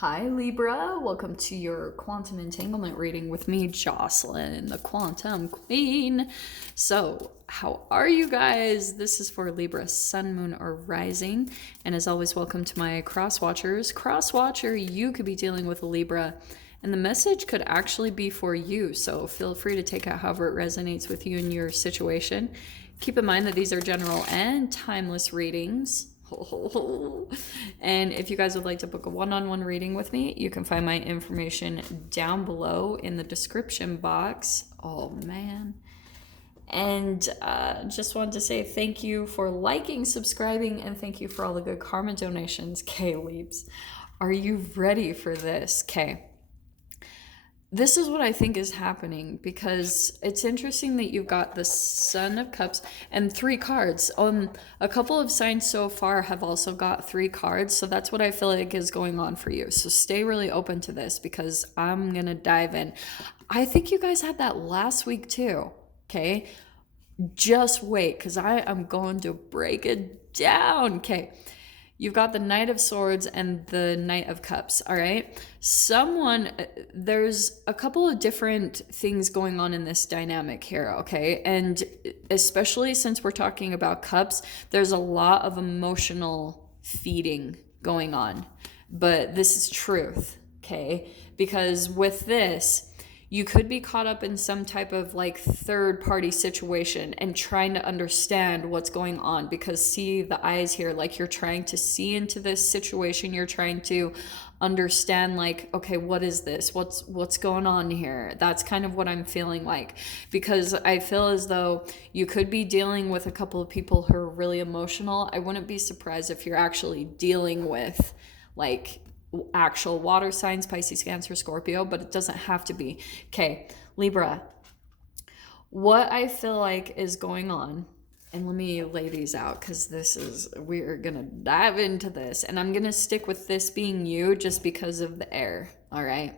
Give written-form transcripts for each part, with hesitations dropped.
Hi Libra, welcome to your quantum entanglement reading with me, Jocelyn, the quantum queen. So, how are you guys? This is for Libra, sun, moon, or rising. And as always, welcome to my cross watchers. Cross watcher, you could be dealing with a Libra, and the message could actually be for you. So, feel free to take out however it resonates with you and your situation. Keep in mind that these are general and timeless readings. And if you guys would like to book a one-on-one reading with me, you can find my information down below in the description box. Oh man. And just wanted to say thank you for liking, subscribing, and thank you for all the good karma donations. Okay, Leaps, are you ready for this? Okay. This is what I think is happening, because it's interesting that you've got the Sun of Cups and 3 cards. A couple of signs so far have also got 3 cards, so that's what I feel like is going on for you. So stay really open to this, because I'm going to dive in. I think you guys had that last week too, okay? Just wait, because I am going to break it down, okay? You've got the Knight of Swords and the Knight of Cups, all right? There's a couple of different things going on in this dynamic here, okay? And especially since we're talking about cups, there's a lot of emotional feeding going on. But this is truth, okay? Because with this, you could be caught up in some type of like third party situation and trying to understand what's going on, because see the eyes here, like you're trying to see into this situation. You're trying to understand, like, okay, what is this? What's going on here? That's kind of what I'm feeling like, because I feel as though you could be dealing with a couple of people who are really emotional. I wouldn't be surprised if you're actually dealing with like actual water signs, Pisces, Cancer, Scorpio, but it doesn't have to be. Okay, Libra, what I feel like is going on, and let me lay these out, because we're gonna dive into this, and I'm gonna stick with this being you just because of the air, all right?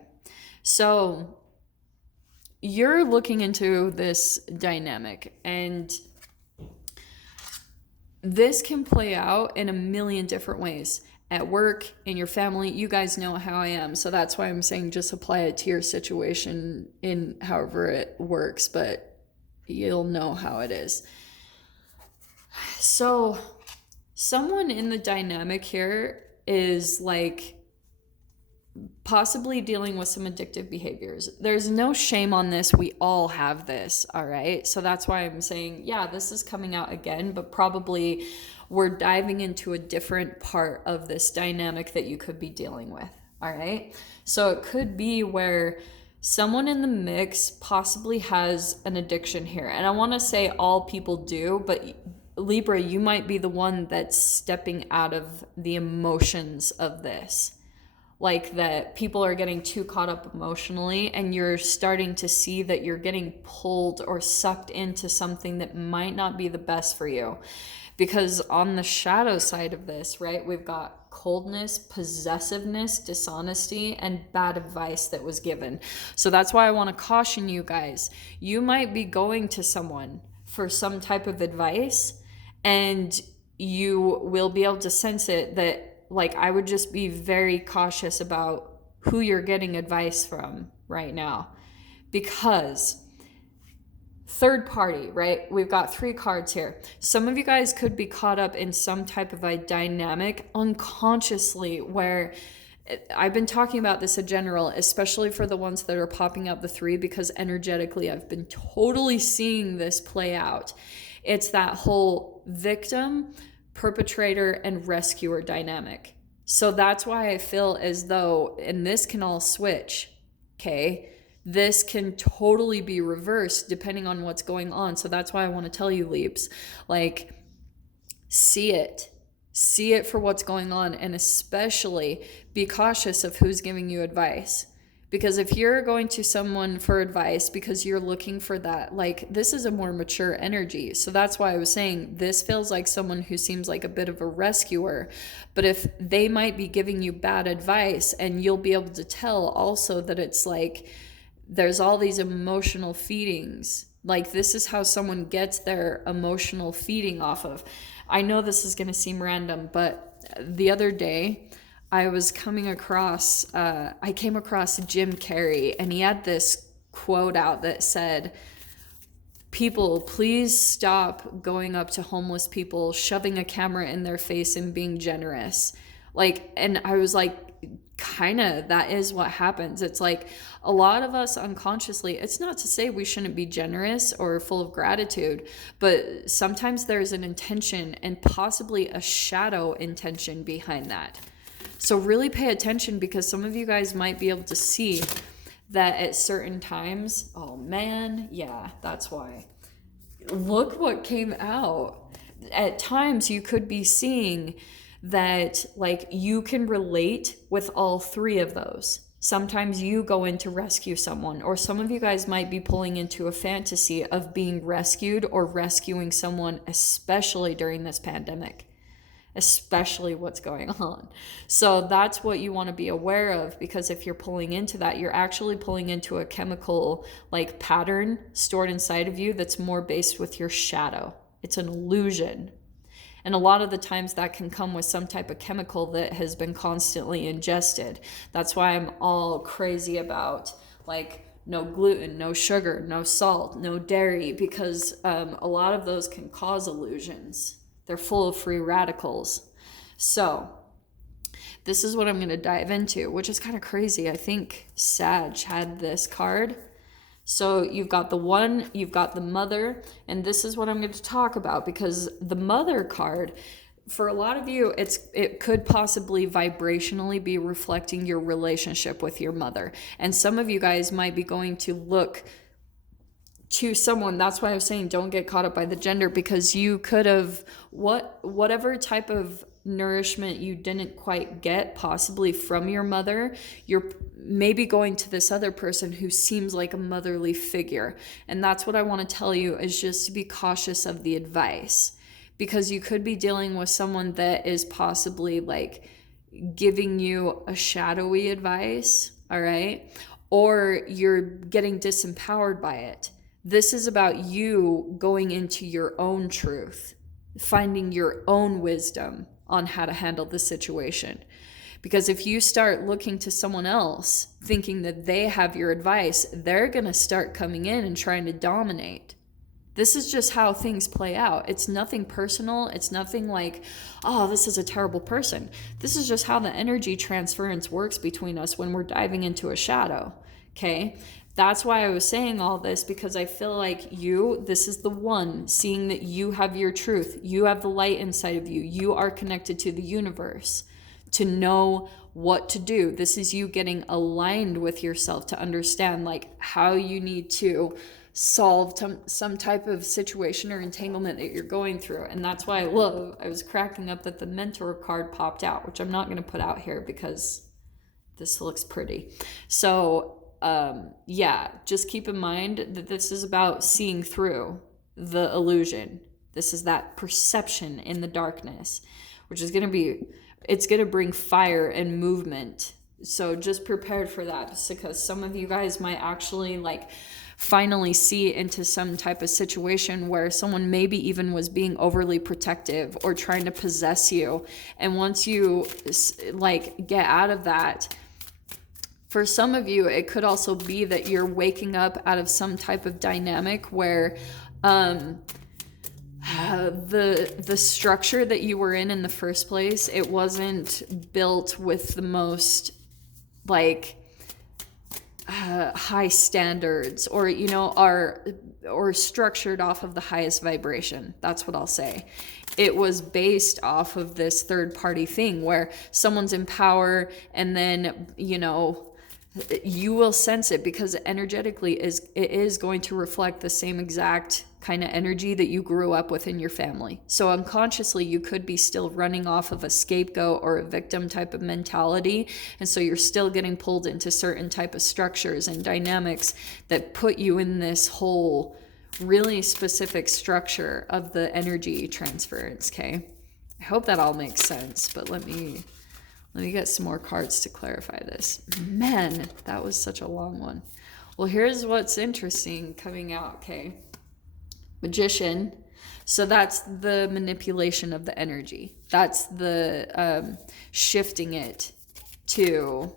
So you're looking into this dynamic, and this can play out in a million different ways. At work, in your family, you guys know how I am. So that's why I'm saying just apply it to your situation in however it works, but you'll know how it is. So someone in the dynamic here is like possibly dealing with some addictive behaviors. There's no shame on this. We all have this, all right? So that's why I'm saying, yeah, this is coming out again, but probably we're diving into a different part of this dynamic that you could be dealing with, all right? So it could be where someone in the mix possibly has an addiction here. And I want to say all people do, but Libra, you might be the one that's stepping out of the emotions of this. Like that people are getting too caught up emotionally, and you're starting to see that you're getting pulled or sucked into something that might not be the best for you. Because on the shadow side of this, right, we've got coldness, possessiveness, dishonesty, and bad advice that was given. So that's why I want to caution you guys. You might be going to someone for some type of advice, and you will be able to sense it that, like, I would just be very cautious about who you're getting advice from right now, because third party, right? We've got 3 cards here. Some of you guys could be caught up in some type of a dynamic unconsciously, where I've been talking about this in general, especially for the ones that are popping up the 3, because energetically I've been totally seeing this play out. It's that whole victim, perpetrator, and rescuer dynamic. So that's why I feel as though, and this can all switch, okay? This can totally be reversed depending on what's going on. So that's why I want to tell you, Leaps, like, see it for what's going on, and especially be cautious of who's giving you advice. Because if you're going to someone for advice because you're looking for that, like, this is a more mature energy. So that's why I was saying this feels like someone who seems like a bit of a rescuer. But if they might be giving you bad advice, and you'll be able to tell also that it's like there's all these emotional feedings. Like, this is how someone gets their emotional feeding off of. I know this is going to seem random, but the other day I came across Jim Carrey, and he had this quote out that said, "People, please stop going up to homeless people, shoving a camera in their face and being generous." Like, and I was like, kind of, that is what happens. It's like a lot of us unconsciously, it's not to say we shouldn't be generous or full of gratitude, but sometimes there's an intention and possibly a shadow intention behind that. So really pay attention, because some of you guys might be able to see that at certain times, oh man, yeah, that's why. Look what came out. At times you could be seeing that, like, you can relate with all three of those. Sometimes you go in to rescue someone, or some of you guys might be pulling into a fantasy of being rescued or rescuing someone, especially during this pandemic, especially what's going on. So that's what you want to be aware of, because if you're pulling into that, you're actually pulling into a chemical like pattern stored inside of you that's more based with your shadow. It's an illusion. And a lot of the times that can come with some type of chemical that has been constantly ingested. That's why I'm all crazy about like no gluten, no sugar, no salt, no dairy, because a lot of those can cause illusions. They're full of free radicals. So this is what I'm going to dive into, which is kind of crazy. I think Sag had this card. So you've got the one, you've got the mother, and this is what I'm going to talk about, because the mother card, for a lot of you, it could possibly vibrationally be reflecting your relationship with your mother. And some of you guys might be going to look to someone. That's why I was saying don't get caught up by the gender, because you could have whatever type of nourishment you didn't quite get possibly from your mother, you're maybe going to this other person who seems like a motherly figure. And that's what I want to tell you, is just to be cautious of the advice, because you could be dealing with someone that is possibly like giving you a shadowy advice, all right? Or you're getting disempowered by it. This is about you going into your own truth, finding your own wisdom on how to handle the situation. Because if you start looking to someone else thinking that they have your advice, they're going to start coming in and trying to dominate. This is just how things play out. It's nothing personal. It's nothing like, oh, this is a terrible person. This is just how the energy transference works between us when we're diving into a shadow. Okay? That's why I was saying all this, because I feel like this is the one, seeing that you have your truth. You have the light inside of you. You are connected to the universe to know what to do. This is you getting aligned with yourself to understand like how you need to solve some type of situation or entanglement that you're going through. And that's why I was cracking up that the mentor card popped out, which I'm not going to put out here because this looks pretty. So just keep in mind that this is about seeing through the illusion. This is that perception in the darkness, which is it's going to bring fire and movement. So just prepared for that, because some of you guys might actually like finally see into some type of situation where someone maybe even was being overly protective or trying to possess you. And once you like get out of that, for some of you, it could also be that you're waking up out of some type of dynamic where the structure that you were in the first place, it wasn't built with the most like high standards, or or structured off of the highest vibration. That's what I'll say. It was based off of this third party thing where someone's in power, and then you will sense it, because energetically it is going to reflect the same exact kind of energy that you grew up with in your family. So unconsciously you could be still running off of a scapegoat or a victim type of mentality, and so you're still getting pulled into certain type of structures and dynamics that put you in this whole really specific structure of the energy transference. Okay, I hope that all makes sense, but let me get some more cards to clarify this. Man, that was such a long one. Well, here's what's interesting coming out, okay? Magician. So that's the manipulation of the energy. That's the shifting it to,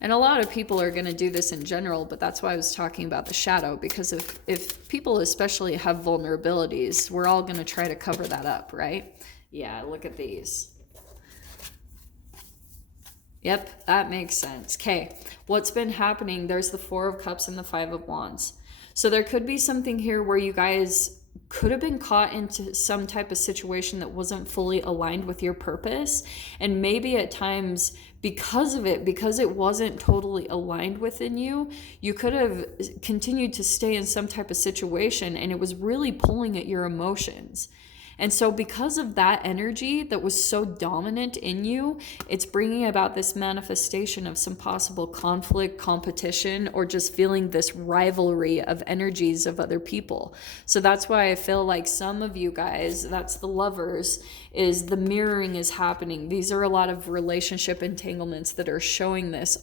and a lot of people are going to do this in general, but that's why I was talking about the shadow, because if people especially have vulnerabilities, we're all going to try to cover that up, right? Yeah, look at these. Yep, that makes sense. Okay, what's been happening? There's the Four of Cups and the Five of Wands. So there could be something here where you guys could have been caught into some type of situation that wasn't fully aligned with your purpose. And maybe at times, because of it, because it wasn't totally aligned within you, you could have continued to stay in some type of situation and it was really pulling at your emotions. And so because of that energy that was so dominant in you, it's bringing about this manifestation of some possible conflict, competition, or just feeling this rivalry of energies of other people. So that's why I feel like some of you guys, that's the Lovers, is the mirroring is happening. These are a lot of relationship entanglements that are showing this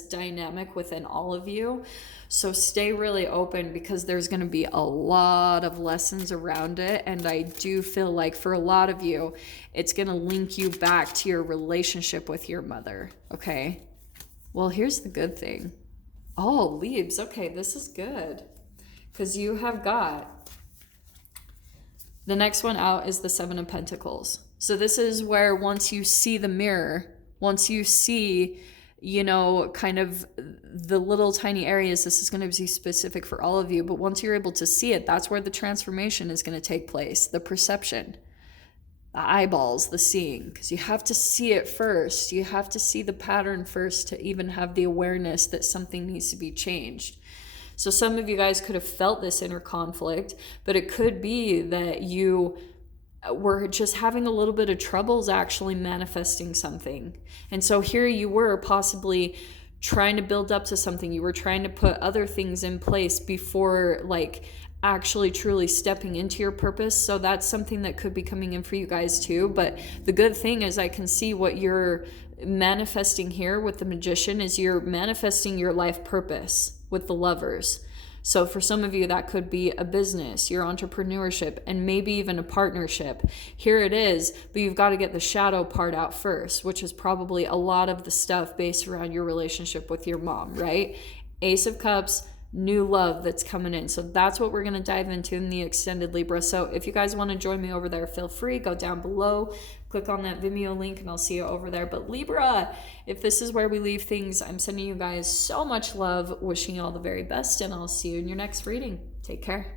dynamic within all of you. So stay really open, because there's going to be a lot of lessons around it. And I do feel like for a lot of you, it's going to link you back to your relationship with your mother. Okay. Well, here's the good thing. Oh, Libs. Okay. This is good, because you have got the next one out is the Seven of Pentacles. So this is where once you see the mirror, once you see, you know, kind of the little tiny areas, this is going to be specific for all of you, but once you're able to see it, that's where the transformation is going to take place. The perception, the eyeballs, the seeing, because you have to see it first. You have to see the pattern first to even have the awareness that something needs to be changed. So some of you guys could have felt this inner conflict, but it could be that you were just having a little bit of troubles actually manifesting something. And so here you were possibly trying to build up to something. You were trying to put other things in place before like actually truly stepping into your purpose. So that's something that could be coming in for you guys too. But the good thing is I can see what you're manifesting here with the Magician is you're manifesting your life purpose with the Lovers. So for some of you, that could be a business, your entrepreneurship, and maybe even a partnership. Here it is, but you've got to get the shadow part out first, which is probably a lot of the stuff based around your relationship with your mom, right? Ace of Cups, new love that's coming in. So that's what we're going to dive into in the extended Libra. So if you guys want to join me over there, feel free, go down below, click on that Vimeo link, and I'll see you over there. But Libra, if this is where we leave things, I'm sending you guys so much love, wishing you all the very best, and I'll see you in your next reading. Take care.